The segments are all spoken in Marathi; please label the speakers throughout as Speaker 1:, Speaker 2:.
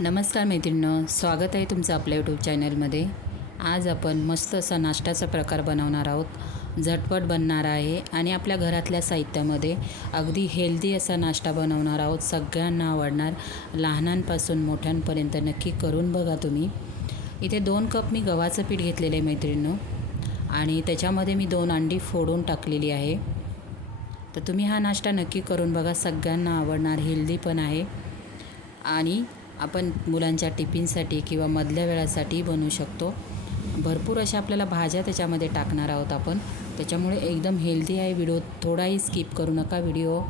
Speaker 1: नमस्कार मैत्रिणीनं स्वागत आहे तुमचं आपल्या यूट्यूब चॅनलमध्ये आज आपण मस्त असा नाश्त्याचा प्रकार बनवणार आहोत. झटपट बनणार आहे आणि आपल्या घरातल्या साहित्यामध्ये अगदी हेल्दी असा नाश्ता बनवणार आहोत. सगळ्यांना आवडणार. लहानांपासून मोठ्यांपर्यंत नक्की करून बघा तुम्ही. इथे दोन कप मी गव्हाचं पीठ घेतलेलं आहे मैत्रिणीनं. आणि त्याच्यामध्ये मी दोन अंडी फोडून टाकलेली आहे. तर तुम्ही हा नाश्ता नक्की करून बघा. सगळ्यांना आवडणार. हेल्दी पण आहे. आणि आपण मुलांच्या टिफिनसाठी किंवा मधल्या वेळासाठी बनवू शकतो. भरपूर अशा आपल्याला भाज्या त्याच्यामध्ये टाकणार आहोत आपण. त्याच्यामुळे एकदम हेल्दी आहे व्हिडिओ. थोडाही स्किप करू नका व्हिडिओ.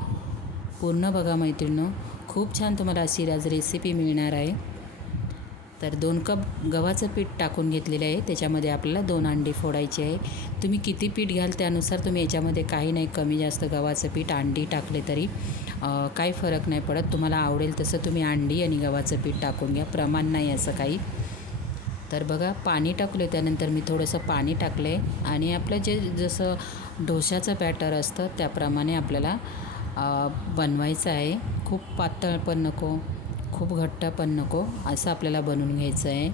Speaker 1: पूर्ण बघा मैत्रिणं खूप छान तुम्हाला अशी आज रेसिपी मिळणार आहे. तर दोन कप गव्हाचं पीठ टाकून घेतलेलं आहे. त्याच्यामध्ये आपल्याला दोन अंडी फोडायची आहे. तुम्ही किती पीठ घ्याल त्यानुसार तुम्ही याच्यामध्ये काही नाही कमी जास्त गव्हाचं पीठ अंडी टाकले तरी. काही फरक नाही पडत. तुम्हाला आवडेल तसं तुम्ही अंडी आणि गव्हाचं पीठ टाकून घ्या. प्रमाण नाही असं काही. तर बघा पाणी टाकलं त्यानंतर मी थोडंसं पाणी टाकलं आहे आणि आपलं जे जसं डोशाचं बॅटर असतं त्याप्रमाणे आपल्याला बनवायचं आहे. खूप पातळ पण नको खूप घट्ट पण नको असं आपल्याला बनवून घ्यायचं आहे.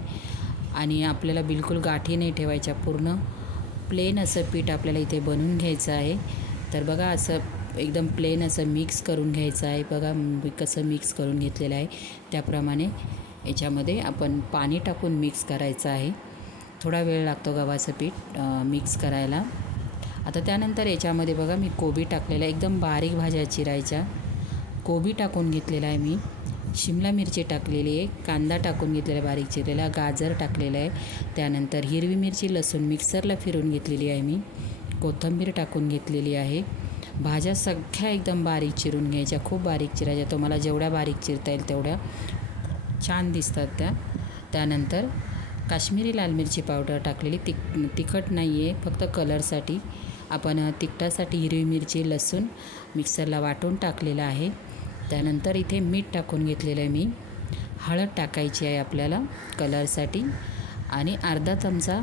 Speaker 1: आणि आपल्याला बिलकुल गाठी नाही ठेवायच्या पूर्ण प्लेन असं पीठ आपल्याला इथे बनवून घ्यायचं आहे. तर बघा असं एकदम प्लेन असं मिक्स करून घ्यायचं आहे. बघा मी कसं मिक्स करून घेतलेलं आहे. त्याप्रमाणे याच्यामध्ये आपण पाणी टाकून मिक्स करायचं आहे. थोडा वेळ लागतो गव्हाचं पीठ मिक्स करायला. आता त्यानंतर याच्यामध्ये बघा मी कोबी टाकलेला आहे. एकदम बारीक भाज्या चिरायच्या. कोबी टाकून घेतलेला आहे मी. शिमला मिरची टाकलेली आहे. कांदा टाकून घेतलेला आहे बारीक चिरलेला. गाजर टाकलेलं आहे. त्यानंतर हिरवी मिरची लसूण मिक्सरला फिरून घेतलेली आहे मी. कोथिंबीर टाकून घेतलेली आहे. भाज्या सगळ्या एकदम बारीक चिरून घ्यायच्या खूप बारीक चिरायच्या. तुम्हाला जेवढ्या बारीक चिरता येईल तेवढ्या छान दिसतात त्या. त्यानंतर काश्मीरी लाल मिरची पावडर टाकलेली. तिक तिखट नाही आहे फक्त कलरसाठी. आपण तिखटासाठी हिरवी मिरची लसूण मिक्सरला वाटून टाकलेलं आहे. त्यानंतर इथे मीठ टाकून घेतलेलं आहे मी. हळद टाकायची आहे आपल्याला कलरसाठी. आणि अर्धा चमचा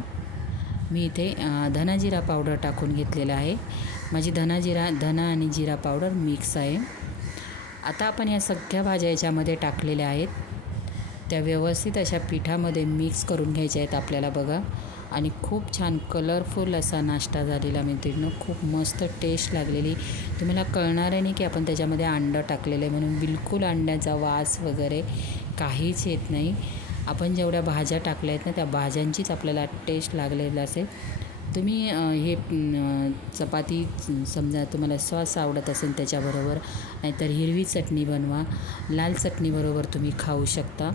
Speaker 1: मी इथे धनाजिरा पावडर टाकून घेतलेला आहे. माझी धनाजिरा धना आणि जिरा पावडर मिक्स आहे. आता आपण या सगळ्या भाज्या याच्यामध्ये टाकलेल्या आहेत. त्या व्यवस्थित अशा पिठामध्ये मिक्स करून घ्यायच्या आहेत आपल्याला बघा. आणि खूप छान कलरफुल असा नाश्ता झालेला मित्रांनो खूप मस्त टेस्ट लागलेली. तुम्हाला कळणार आहे नाही की आपण त्याच्यामध्ये अंडं टाकलेलं आहे. म्हणून बिलकुल अंड्याचा वास वगैरे काहीच येत नाही. आपण जेवढ्या भाज्या टाकल्या आहेत ना त्या भाज्यांचीच आपल्याला टेस्ट लागलेला असेल. तुम्ही हे चपाती समजा तुम्हाला सॉस आवडत असेल त्याच्याबरोबर नाहीतर हिरवी चटणी बनवा लाल चटणीबरोबर तुम्ही खाऊ शकता.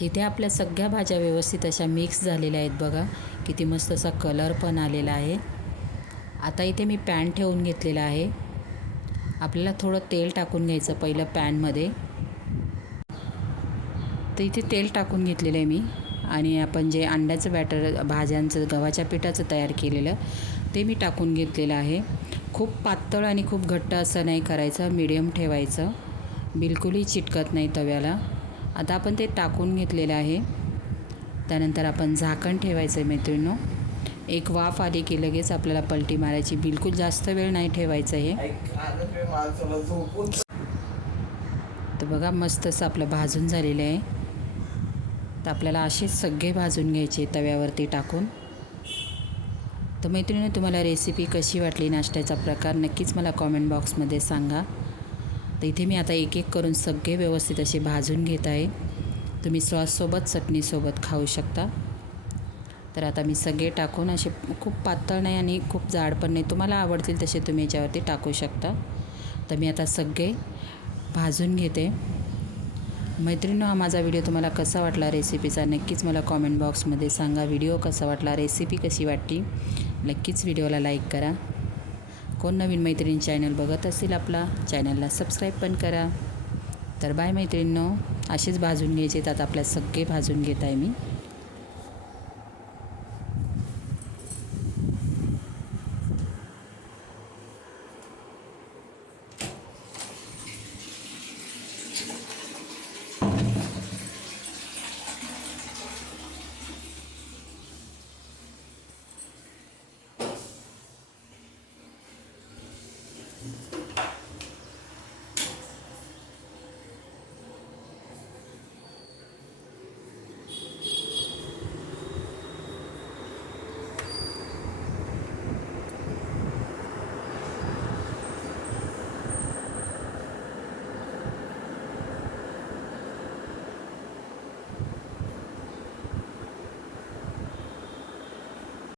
Speaker 1: तिथे आपल्या सगळ्या भाज्या व्यवस्थित अशा मिक्स झालेल्या आहेत बघा. किती मस्त असा कलर पण आलेला आहे. आता इथे मी पॅन ठेवून घेतलेला आहे. आपल्याला थोडं तेल टाकून घ्यायचं पहिलं पॅनमध्ये तर इथे तेल टाकून घेतलेलं आहे मी. आणि आपण जे अंड्याचं बॅटर भाज्यांचं गव्हाच्या पिठाचं तयार केलेलं ते मी टाकून घेतलेलं आहे. खूप पातळ आणि खूप घट्ट असं नाही करायचं मिडियम ठेवायचं. बिलकुलही चिटकत नाही तव्याला. आता आपण ते टाकून घेतलेलं आहे. त्यानंतर आपण झाकण ठेवायचं आहे मैत्रिणीनो. एक वाफ आली की लगेच आपल्याला पलटी मारायची. बिलकुल जास्त वेळ नाही ठेवायचं हे. तर बघा मस्त असं आपलं भाजून झालेलं आहे. तर आपल्याला असेच सगळे भाजून घ्यायचे तव्यावरती टाकून. तर मैत्रिणी तुम्हाला रेसिपी कशी वाटली नाश्त्याचा प्रकार नक्कीच मला कॉमेंट बॉक्समध्ये सांगा. तर इथे मी आता एक एक करून सगळे व्यवस्थित असे भाजून घेत आहे. तुम्ही सॉससोबत चटणीसोबत खाऊ शकता. तर आता मी सगळे टाकून असे खूप पातळ नाही आणि खूप जाड पण नाही तुम्हाला आवडतील तसे तुम्ही याच्यावरती टाकू शकता. तर मी आता सगळे भाजून घेते. मैत्रिणी हा माझा व्हिडिओ तुम्हाला कसा वाटला रेसिपीचा नक्कीच मला कॉमेंट बॉक्समध्ये सांगा. व्हिडिओ कसा वाटला रेसिपी कशी वाटली? नक्कीच व्हिडिओला लाईक करा. कोण नवीन मैत्रीण चॅनल बघत असेल आपला चॅनलला सबस्क्राईब पण करा. तर बाय मैत्रिणींनो. असेच भाजून घ्यायचे तर आपल्या सगळे भाजून घेत आहे मी.